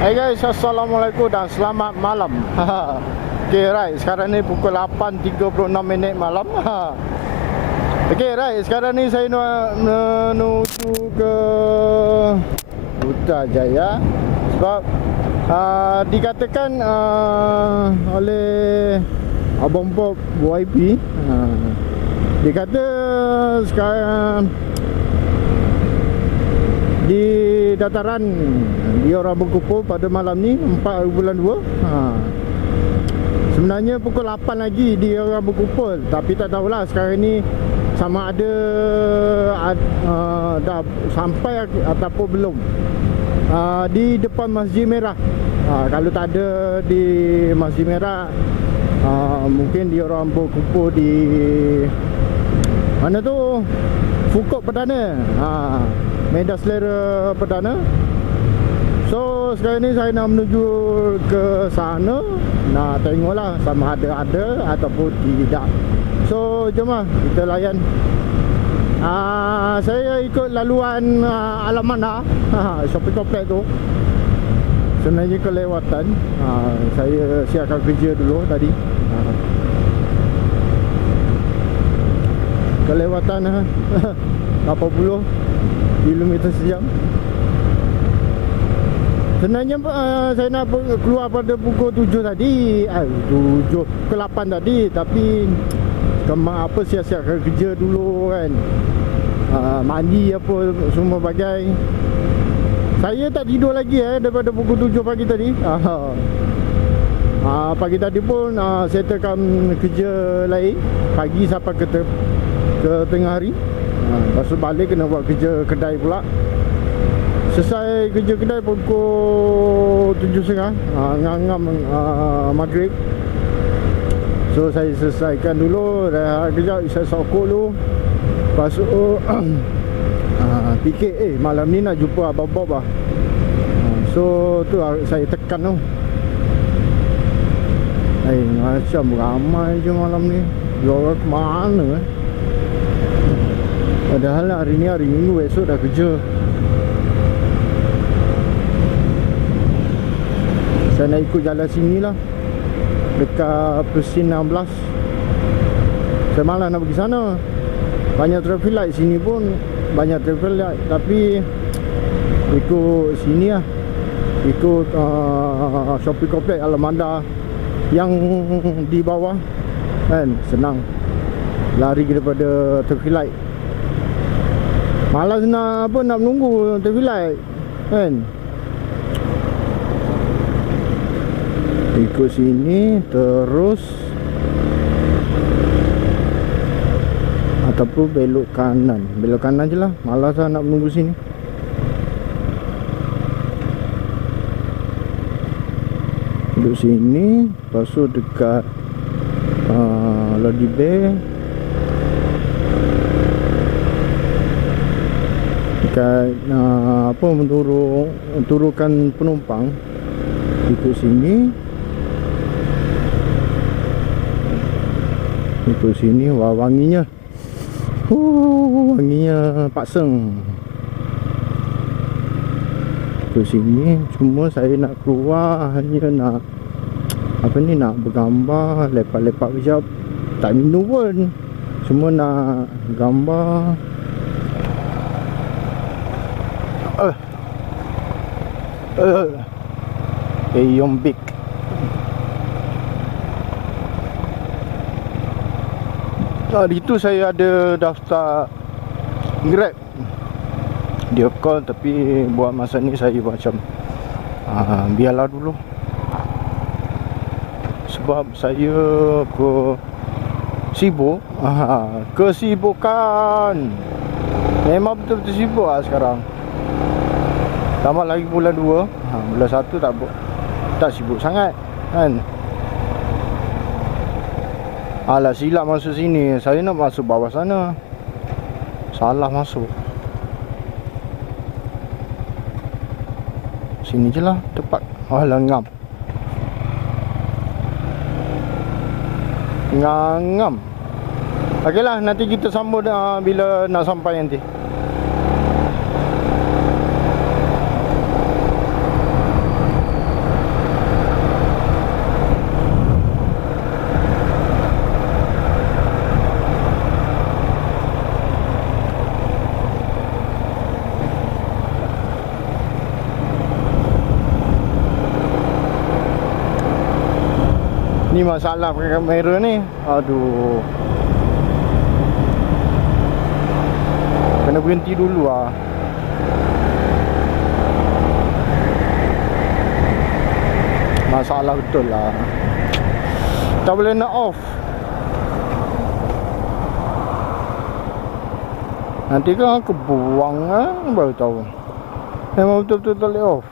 Hey guys, Assalamualaikum dan selamat malam. Okay, right, sekarang ni pukul 8.36 malam. Okay, right, sekarang ni saya menuju ke Putrajaya. Sebab dikatakan oleh Abang Bob YP, dia kata sekarang di dataran dia orang berkumpul pada malam ni 4 bulan 2. Sebenarnya pukul 8 lagi dia orang berkumpul, tapi tak tahulah sekarang ni sama ada dah sampai ataupun belum. Di depan Masjid Merah. Kalau tak ada di Masjid Merah, mungkin dia orang berkumpul di mana tu? Fukuk Perdana. Medan Selera Perdana. So sekarang ni saya nak menuju ke sana. Nak tengoklah sama ada ataupun tidak. So jom lah kita layan. Saya ikut laluan Alamanda, shopping complex tu. Sebenarnya kelewatan. Saya siapkan kerja dulu tadi. Kelewatan 80 kilometer sejam. Sebenarnya saya nak keluar pada pukul 7 tadi. 7 ke 8 tadi. Tapi kemang apa siap-siapkan kerja dulu kan. Mandi apa semua bagai. Saya tak tidur lagi daripada pukul 7 pagi tadi. Pagi tadi pun settlekan kerja lain. Pagi sampai ke tengah hari. Lepas tu balik kena buat kerja kedai pula. Selesai kerja kedai pukul 7.30, ngam-ngam maghrib. So saya selesaikan dulu, rehat kejap, isap sokok dulu. Lepas tu fikir malam ni nak jumpa Abang Bob lah. So tu saya tekan tu. Macam ramai je malam ni. Dia orang ke mana Padahal hari ni hari Minggu, esok dah kerja. Saya nak ikut jalan sini lah, dekat Presin 16. Saya malas nak pergi sana. Banyak traffic light sini pun. Banyak traffic light. Tapi ikut sini lah. Ikut shopping complex Alamanda yang di bawah kan, senang lari daripada traffic light. Malas nak menunggu traffic light kan. Ikut sini terus ataupun belok kanan. Belok kanan je lah. Malas lah nak menunggu sini. Duduk sini. Lepas tu dekat Lodi Bay, dekat turunkan penumpang. Ikut sini. Ikut sini. Wah, wanginya. Wanginya Pak Seng. Ikut sini. Cuma saya nak keluar, hanya nak nak bergambar, lepak-lepak kejap. Tak minum pun, cuma nak gambar. Yombik. Hari tu saya ada daftar Grab. Dia call, tapi buat masa ni saya macam biarlah dulu. Sebab saya sibuk. Kesibukan. Memang betul-betul sibuk lah sekarang. Tambah lagi bulan 2. Bulan 1 tak sibuk sangat kan. Alah, silap masuk sini. Saya nak masuk bawah sana. Salah masuk. Sini je lah tepat. Alah, ngam. Okeylah, nanti kita sambung bila nak sampai nanti. Ini masalah pakai kamera ni. Aduh. Kena berhenti dulu lah. Masalah betul lah. Tak boleh nak off. Nanti kan aku buang lah, baru tahu. Memang betul-betul tak boleh off.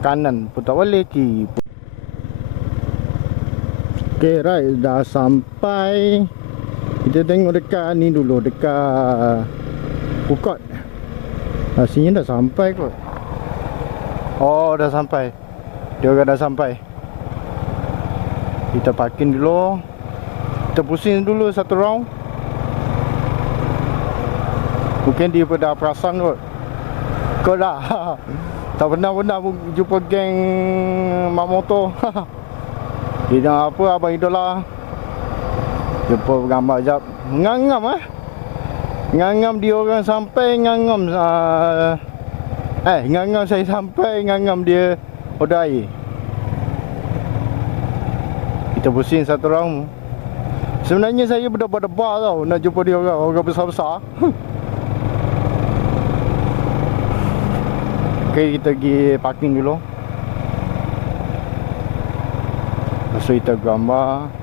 Kanan pun tak boleh, kiri pun. Okay, right, dah sampai. Kita tengok dekat ni dulu, dekat Pukot. Rasanya dah sampai kot. Oh, dah sampai. Dia orang dah sampai. Kita parking dulu. Kita pusing dulu satu round. Mungkin dia dah perasan kot. Kau dah tak pernah jumpa geng mak motor. Dia apa, abang idola. Jumpa gambar jap. Ngangam ngangam dia orang sampai, ngangam ngangam saya sampai, ngangam dia order air. Kita pusing satu round. Sebenarnya saya berdebar-debar tau nak jumpa dia orang besar-besar. Okay, kita pergi parking dulu. Lepas tu kita gambar.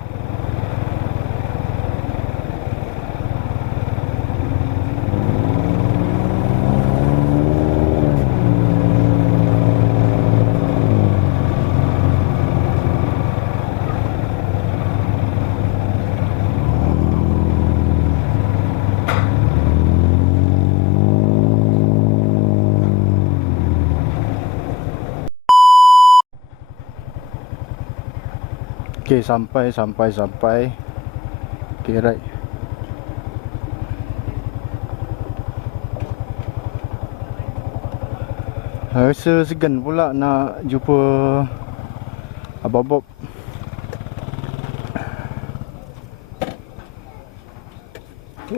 Okay, sampai. Okay, right. Rasa segan pula nak jumpa Abang Bob.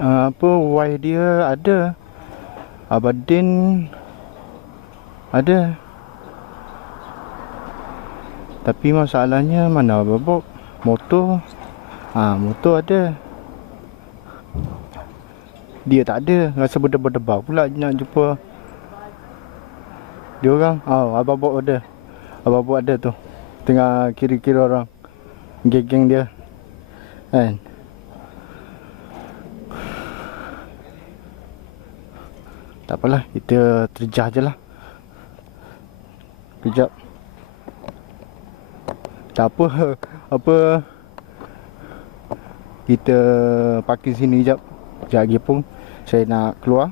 Apa, Y dia ada. Abadin ada. Tapi masalahnya mana Abang Bob? Motor. Motor ada. Dia tak ada. Rasa berdebar-debar pula nak jumpa dia orang. Abang Bob ada. Abang Bob ada tu. Tengah kira-kira orang. Geng-geng dia. Kan? Tak apalah. Kita terjah je lah. Kejap. Tak apa, kita parking sini jap. Sekejap lagi pun saya nak keluar.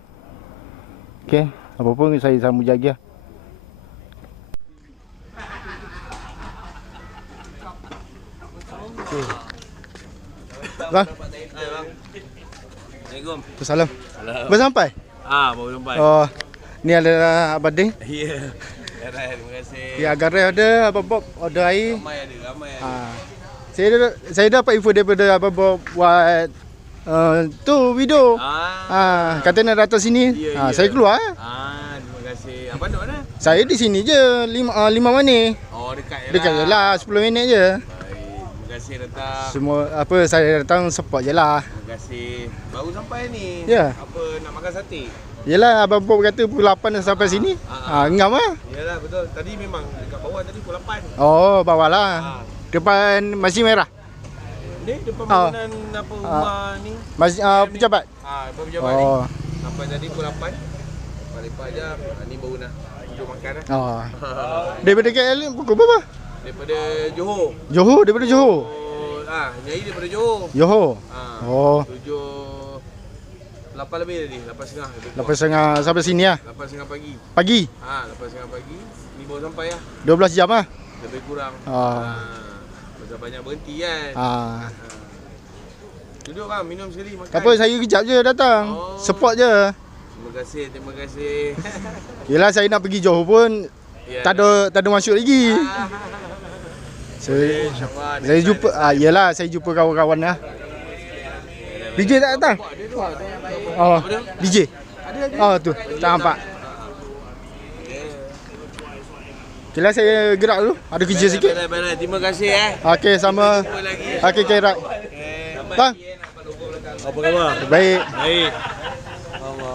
Okay, apa pun saya sambung lagi lah. Okay. Bang. Assalamualaikum. Salam. Baru sampai? Baru sampai. Oh, ni ada Abang Ding. Ya. Terima kasih. Ya, Garai ada, Abang Bob order air. Ramai ada. Saya dapat info daripada Abang Bob buat tu video. Kata nak datang sini. Ya. Saya keluar. Terima kasih. Abang duduk mana? Saya di sini je, 5 Mani. Oh, dekat je lah. Dekat je lah, 10 minit je. Baik. Terima kasih datang. Semua apa, saya datang support je lah. Terima kasih. Baru sampai ni. Ya. Apa, nak makan sate? Yelah, Abang Bob kata pukul 8 dah sampai sini. Ngam lah. Yalah, betul. Tadi memang dekat bawah tadi pukul 8. Oh, bawah lah. Depan Masjid Merah. Ni depan bangunan apa rumah ni. Pejabat. Depan pejabat ni. Sampai tadi pukul 8. Lepas je. Ni baru nak duduk makan lah. Daripada KL ni pukul berapa? Daripada Johor. Johor, daripada Johor. Nyai daripada Johor. Johor. 8 lebih tadi, 8.30 lebih. 8.30 sampai sini lah. 8.30 pagi. Pagi? 8.30 pagi. Ni baru sampai lah. 12 jam lah. Lebih kurang. Pasal banyak berhenti kan. Duduk bang, minum sekali, makan. Tak apa, saya kejap je datang. Support je. Terima kasih. Yelah, saya nak pergi Johor pun tak ada masuk lagi. Saya jumpa, yelah, saya jumpa kawan-kawan lah. DJ tak datang? DJ? Oh tu, tak nampak. Okay lah, saya gerak dulu. Ada kerja sikit. Baiklah. Terima kasih Okey, sama. Okey, right. Bang. Apa khabar? Baik. Baik.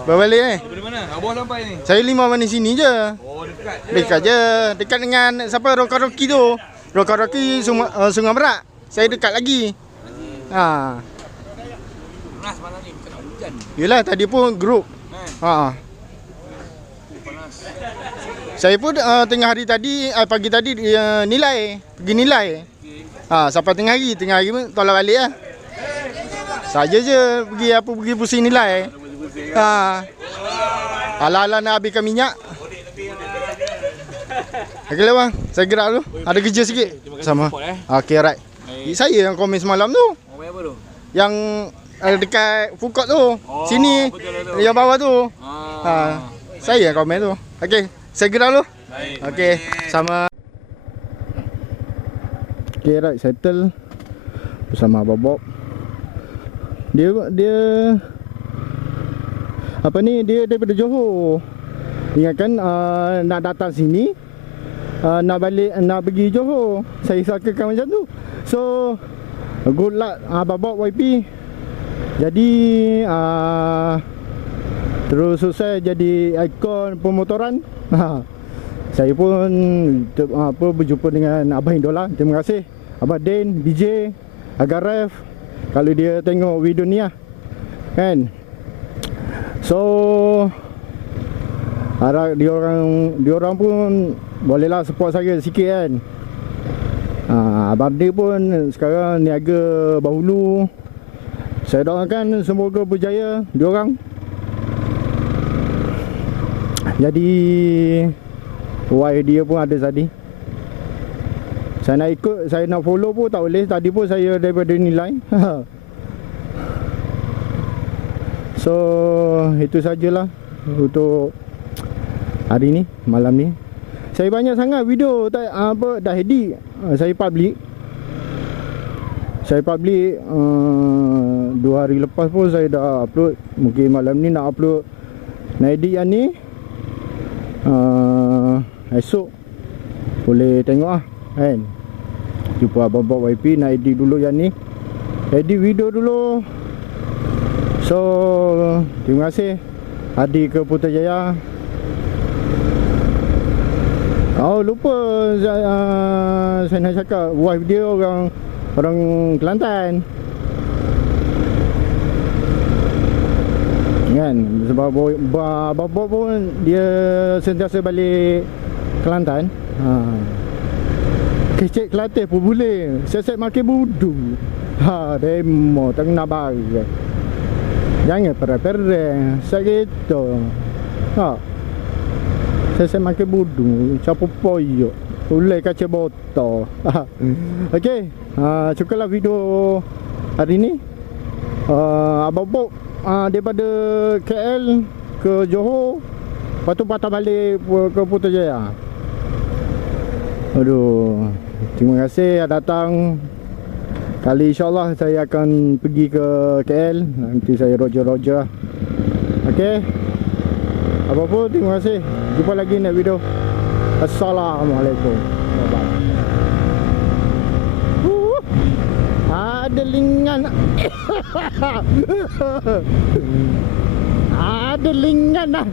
Berbalik Dari mana? Abah sampai ni. Saya 5 minit sini je. Oh, dekat je. Dekat je. Dekat dengan siapa? Rocky tu. Rocky Sungai Merak. Saya dekat lagi. Ha. Panas malam ni, kena hujan. Yelah, tadi pun grup. Ha. Panas. Saya pun tengah hari tadi, pagi tadi nilai. Pergi nilai. Ha, sampai tengah hari pun tolak balik lah. Saja je pergi pusing nilai. Ha. Ala-ala nak habiskan minyak. Okey lah bang, saya gerak dulu. Ada kerja sikit. Sama. Okey, right. Saya yang komen semalam tu. Komen apa tu? Yang dekat food court tu. Sini. betul. Yang bawah tu. Ah. Saya yang komen tu. Okey, saya gerak dulu. Baik. Okey, sama. Okey, right, settle bersama Abang Bob. Dia apa ni, dia daripada Johor. Ingatkan nak datang sini, nak balik, nak pergi Johor. Saya sangkakan macam tu. So good luck Abang Bob YP. Jadi terus sukses jadi ikon pemotoran. Saya pun berjumpa dengan Abang Indola. Terima kasih Abang Den, DJ, Agaref. Kalau dia tengok video ni lah, kan. So harap diorang pun bolehlah support saya sikit kan. Abang Din pun sekarang niaga bahulu. Saya doakan semoga berjaya diorang. Jadi dia pun ada tadi. Saya nak ikut, saya nak follow pun tak boleh. Tadi pun saya daripada nilai. So itu sajalah untuk hari ni, malam ni. Saya banyak sangat video dah edit. Saya public 2 hari lepas pun saya dah upload. Mungkin malam ni nak upload, nak edit yang ni. Esok boleh tengok lah kan. Jumpa Abang Bob YP, nak edit dulu yang ni, edit video dulu. So terima kasih Adi ke Putrajaya. Oh lupa, saya nak cakap wife dia orang Kelantan kan. Sebab Abang Bob pun dia sentiasa balik Kelantan. Kecek Kelantan pun boleh. Set makin budu. Demo tak kena bagi. Jangan perah-perah. Sakit. Set makin budu. Capu poyok. Boleh kaca botol. Okey. Cukuplah video hari ni. Abang Bob daripada KL ke Johor, lepas tu patah balik ke Putrajaya. Aduh, terima kasih datang. Kali insyaAllah saya akan pergi ke KL. Nanti saya roger. Okey. Apa-apa, terima kasih. Jumpa lagi next video. Assalamualaikum. Bye-bye. Ada lingan. Ada lingan dah.